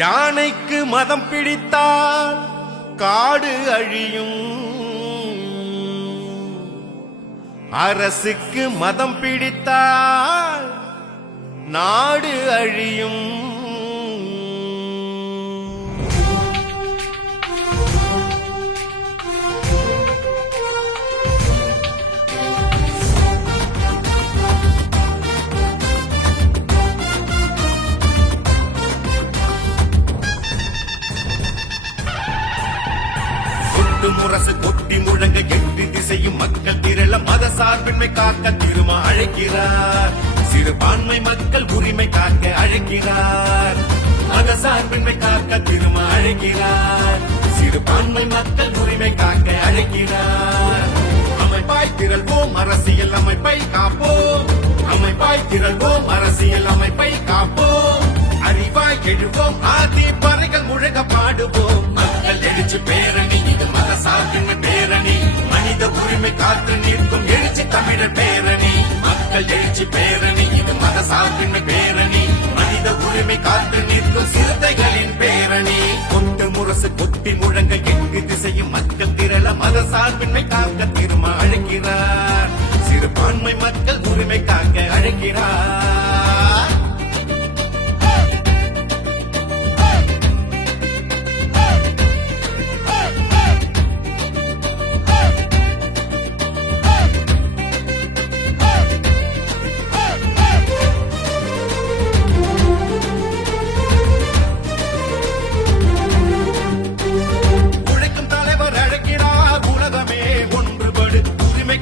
யானைக்கு மதம் பிடித்தால் காடு அழியும், அரசுக்கு மதம் பிடித்தால் நாடு அழியும். முரசு கொட்டி முழங்க எட்டு திசையும் மக்கள் திரள மத சார்பின்மை காக்க திருமா அழைக்கிறார். சிறுபான்மை மக்கள் உரிமை காக்க அழைக்கிறார். மத சார்பின்மை காக்க திருமா அழைக்கிறார். சிறுபான்மை மக்கள் உரிமை காக்க அழைக்கிறார். அமைப்பாய் திரள்வோம் அரசியல் அமைப்பை காப்போம். அமைப்பாய் திரள்வோம் அரசியல் அமைப்பை காப்போம். அறிவாய் எழுவோம் ஆதி பறைகள் முழங்க பாடுவோம். மக்கள் எழுச்சி பேரணி இது மத சார்பின்மை பேரணி. மனித உரிமை காத்து நிற்கும் எழுச்சி தமிழர் பேரணி. மக்கள் எழுச்சி பேரணி இது மத சார்பின்மை பேரணி. மனித உரிமை காத்து நிற்கும் சிறுத்தைகளின் பேரணி. கொட்டு முரசு கொட்டி முழங்க எங்கு திசையும் மக்கள் திரள மத சார்பின்மை காக்க திரும்ப அழைக்கிறார். சிறுபான்மை மக்கள் உரிமை காக்க அழைக்கிறார்.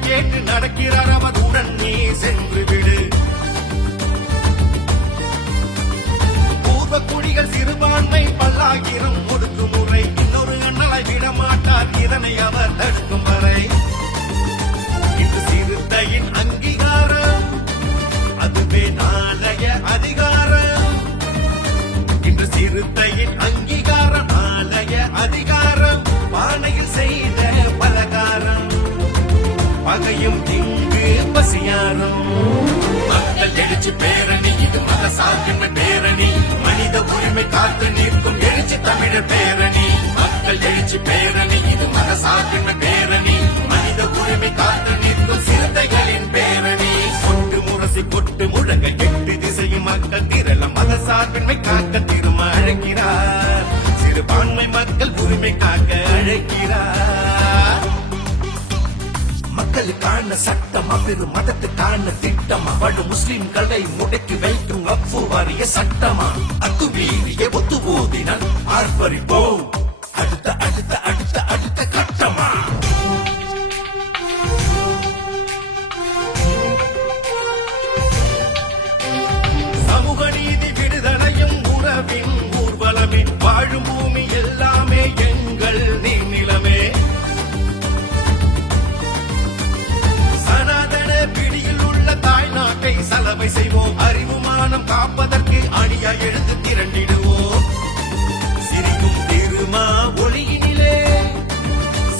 கேட்டு நடக்கிறார் அவருடன் நீ சென்று விடு. பூர்வ குடிகள் சிறுபான்மை பல்லாகிரும் ஒடுக்குமுறை இன்னொரு அண்ணலை விடமாட்டார். இதனை அவர் தடுக்கும் வரை இது சிறுத்தையின் அங்கீகாரம். அதுவே நாளைய அதிகாரம். இன்று சிறுத்தையின் அங்கீகாரம் நாளைய அதிகாரம். பானையில் செய்த பலகாரம் பகையும் இங்கு பசியாரும். மக்கள் எழுச்சி பேரணி இது மத சார்பின்மை பேரணி. மனித உரிமை காத்து நிற்கும் எழுச்சி தமிழர் பேரணி. மக்கள் எழுச்சி பேரணி இது மத சார்பின்மை பேரணி. மனித உரிமை காத்து நிற்கும் சிறுத்தைகளின் பேரணி. கொட்டு முரசு கொட்டு முழங்க எட்டு திசையும் மக்கள் திரள மத சார்பின்மை காக்க திரும்ப அழைக்கிறார். சிறுபான்மை மக்கள் உரிமை காக்க அழைக்கிறார். மக்களுக்கான சட்டமா பெரும் மதத்துக்கான திட்டமா வடு முஸ்லிம்களை முடக்கி வைக்கும் வக்ஃபு வாரிய சட்டமா அத்துமீறிய ஒத்து ஓதினால் ஆர்ப்பரிப்போம் அடுத்த அடுத்த அடுத்த அடுத்த கட்டமா. சமூக நீதி விடுதலையும் உறவின் ஊர்வலமே. வாழும் பூமி எல்லாமே எங்கள் நீர்நிலமே. சலவை செய்வோம் அறிவுமானம் காப்பதற்கு அணியா எழுந்து திரண்டிடுவோம். சிரிக்கும் திருமா ஒளியினிலே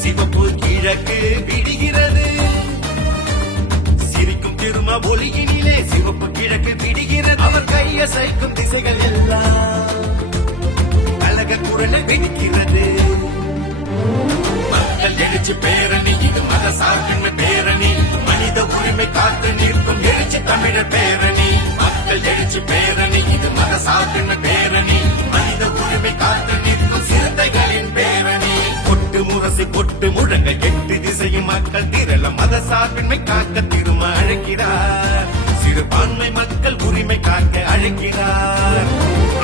சிவப்பு கிழக்கு விடுகிறது. சிரிக்கும் திருமா ஒளியினிலே சிவப்பு கிழக்கு விடுகிறது. அவர் கையசைக்கும் திசைகள் எல்லாம் அழக குரலை வெடிக்கிறது. மக்கள் எழுச்சி பேரணி இது மத சார்பின்மை பேரணி. மனித உரிமை காத்து நிற்கும் எழுச்சி தமிழர் பேரணி. மக்கள் எழுச்சி பேரணி இது மத சார்பின்மை பேரணி. மனித உரிமை காத்து நிற்கும் சிறுத்தைகளின் பேரணி. கொட்டு முரசு கொட்டு முழங்க எட்டு திசையும் மக்கள் திரள மத சார்பின்மை காக்க திரும்ப அழைக்கிறார். சிறுபான்மை மக்கள் உரிமை காக்க அழைக்கிறார்.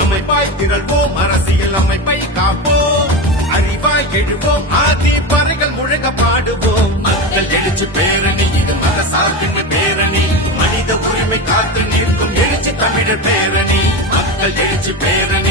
அமைப்பாய் திரள்வோம் அரசியல் அமைப்பை காப்போம். அறிவாய் எழுவோம் ஆதி பறைகள் முழங்க பாடுவோம். மக்கள் எழுச்சி பேரணி இது மத சார்பின்மை பேரணி. மனித உரிமை காத்து நிற்கும் எழுச்சி தமிழர் பேரணி. மக்கள் எழுச்சி பேரணி